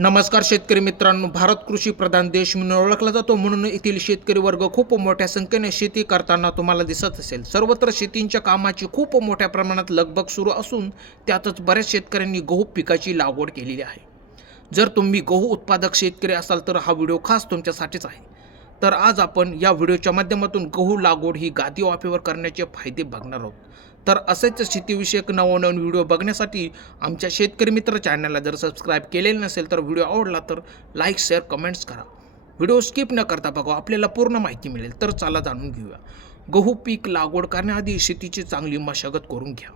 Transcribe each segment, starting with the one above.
नमस्कार शेतकरी मित्रांनो भारत कृषी प्रधान देश म्हणून ओळखला जातो. म्हणून येथील शेतकरी वर्ग खूप मोठ्या संख्येने शेती करताना तुम्हाला दिसत असेल. सर्वत्र शेतींच्या कामाची खूप मोठ्या प्रमाणात लगबग सुरू असून त्यातच बऱ्याच शेतकऱ्यांनी गहू पिकाची लागवड केलेली आहे. जर तुम्ही गहू उत्पादक शेतकरी असाल तर हा व्हिडिओ खास तुमच्यासाठीच आहे. तर आज आपण या व्हिडिओच्या माध्यमातून गहू लागवड ही गादी वाफेवर करण्याचे फायदे बघणार आहोत. तर असेच शेतीविषयक नवनवीन व्हिडिओ बघण्यासाठी आमच्या शेतकरी मित्र चॅनलला जर सबस्क्राईब केलेलं नसेल तर व्हिडिओ आवडला तर लाईक शेअर कमेंट्स करा. व्हिडिओ स्किप न करता बघा आपल्याला पूर्ण माहिती मिळेल. तर चला जाणून घेऊया. गहू पीक लागवड करण्याआधी शेतीची चांगली मशागत करून घ्या.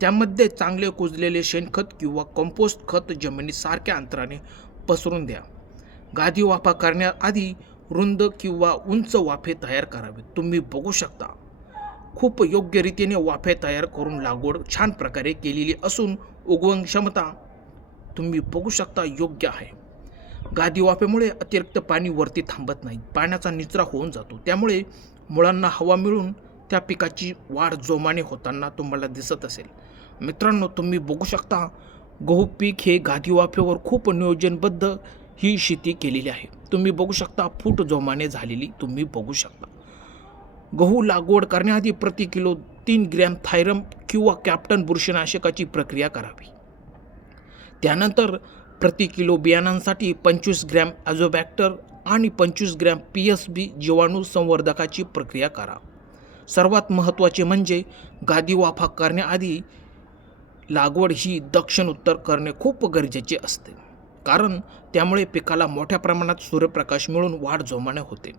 त्यामध्ये चांगले कुजलेले शेणखत किंवा कंपोस्ट खत जमिनीत सारख्या अंतराने पसरून द्या. गादी वाफा करण्याआधी रुंद किंवा उंच वाफे तयार करावेत तुम्ही बघू शकता. खूप योग्य रीतीने वाफे तयार करून लागवड छान प्रकारे केलेली असून उगवण क्षमता तुम्ही बघू शकता योग्य आहे. गादी वाफेमुळे अतिरिक्त पाणी वरती थांबत नाही. पाण्याचा निचरा होऊन जातो. त्यामुळे मुळांना हवा मिळून त्या पिकाची वाढ जोमाने होताना तुम्हाला दिसत असेल. मित्रांनो तुम्ही बघू शकता गहू पीक हे गादी वाफेवर खूप नियोजनबद्ध ही शेती केलेली आहे. तुम्ही बघू शकता फूट जोमाने झालेली तुम्ही बघू शकता. गहू लागवड करण्याआधी प्रति किलो तीन ग्रॅम थायरम किंवा कॅप्टन बुरशीनाशकाची प्रक्रिया करावी. त्यानंतर प्रति किलो बियाणांसाठी पंचवीस ग्रॅम ॲझोबॅक्टर आणि पंचवीस ग्रॅम पी एस बी जीवाणू संवर्धकाची प्रक्रिया करा. सर्वात महत्त्वाचे म्हणजे गादी वाफा करण्याआधी लागवड ही दक्षिण उत्तर करणे खूप गरजेचे असते. कारण त्यामुळे पिकाला मोठ्या प्रमाणात सूर्यप्रकाश मिळून वाढ जोमाने होते.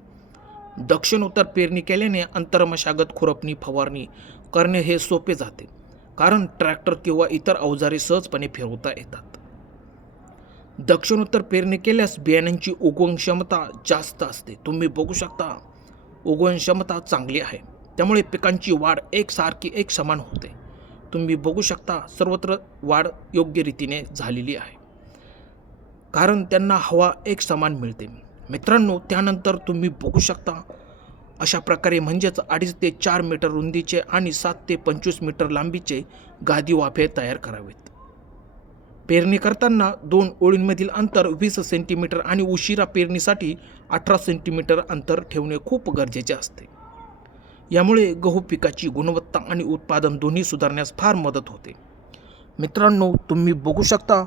दक्षिण उत्तर पेरणी केल्याने अंतरमशागत खुरपणी फवारणी करणे हे सोपे जाते कारण ट्रॅक्टर किंवा इतर अवजारे सहजपणे फिरवता येतात. दक्षिण उत्तर पेरणी केल्यास बियाण्यांची उगवण क्षमता जास्त असते. तुम्ही बघू शकता उगवण क्षमता चांगली आहे. त्यामुळे पिकांची वाढ एकसारखी एक समान होते. तुम्ही बघू शकता सर्वत्र वाढ योग्य रीतीने झालेली आहे. कारण त्यांना हवा एक समान मिळते. मित्रांनो त्यानंतर तुम्ही बघू शकता अशा प्रकारे म्हणजेच अडीच ते चार मीटर रुंदीचे आणि सात ते पंचवीस मीटर लांबीचे गादी वाफे तयार करावेत. पेरणी करताना दोन ओळींमधील अंतर वीस सेंटीमीटर आणि उशिरा पेरणीसाठी अठरा सेंटीमीटर अंतर ठेवणे खूप गरजेचे असते. यामुळे गहू पिकाची गुणवत्ता आणि उत्पादन दोन्ही सुधारण्यास फार मदत होते. मित्रांनो तुम्ही बघू शकता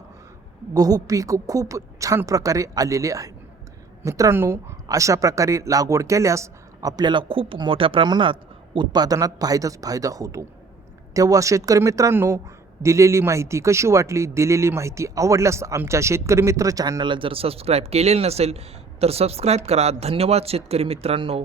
गहू पीक खूप छान प्रकारे आलेले आहे. मित्रांनो अशा प्रकारे लागवड केल्यास आपल्याला खूप मोठ्या प्रमाणात उत्पादनात फायदाच फायदा होतो. तेव्हा शेतकरी मित्रांनो दिलेली माहिती कशी वाटली? दिलेली माहिती आवडल्यास आमच्या शेतकरी मित्र चॅनलला जर सबस्क्राईब केलेलं नसेल तर सबस्क्राईब करा. धन्यवाद शेतकरी मित्रांनो.